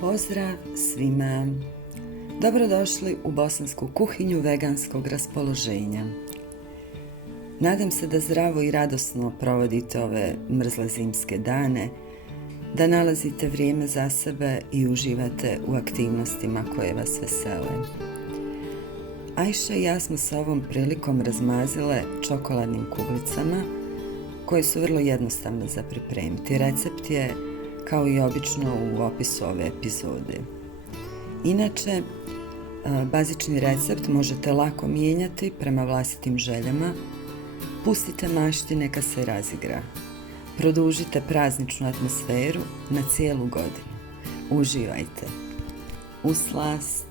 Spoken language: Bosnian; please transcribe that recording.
Pozdrav svima! Dobrodošli u bosansku kuhinju veganskog raspoloženja. Nadam se da zdravo i radosno provodite ove mrzle zimske dane, da nalazite vrijeme za sebe i uživate u aktivnostima koje vas vesele. Ajša i ja smo se ovom prilikom razmazile čokoladnim kuglicama koje su vrlo jednostavne za pripremiti. Recept je kao i obično u opisu ove epizode. Inače, bazični recept možete lako mijenjati prema vlastitim željama. Pustite mašti neka se razigra. Produžite prazničnu atmosferu na cijelu godinu. Uživajte. U slast!